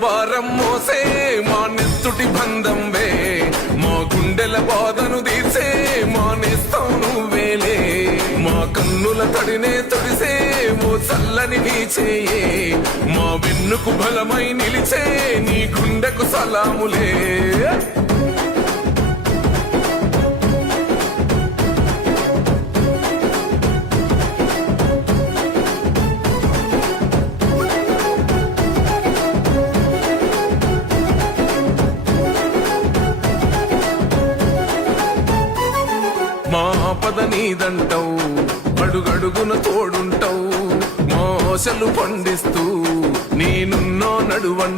భారం మోసే మా నెత్తుటి బంధంవే, మా గుండెల బాధను తీసే మా నేస్తం నువ్వేలే. మా కన్నుల తడినే తొడిసే ఓ చల్లని నీ చేయే, మా వెన్నుకు బలమై నిలిచే నీ గుండెకు సలాములే. మా పద నీదంటావు, అడుగడుగున తోడుంటావు, మోసలు పండిస్తూ నేనున్నో నడువంటావు.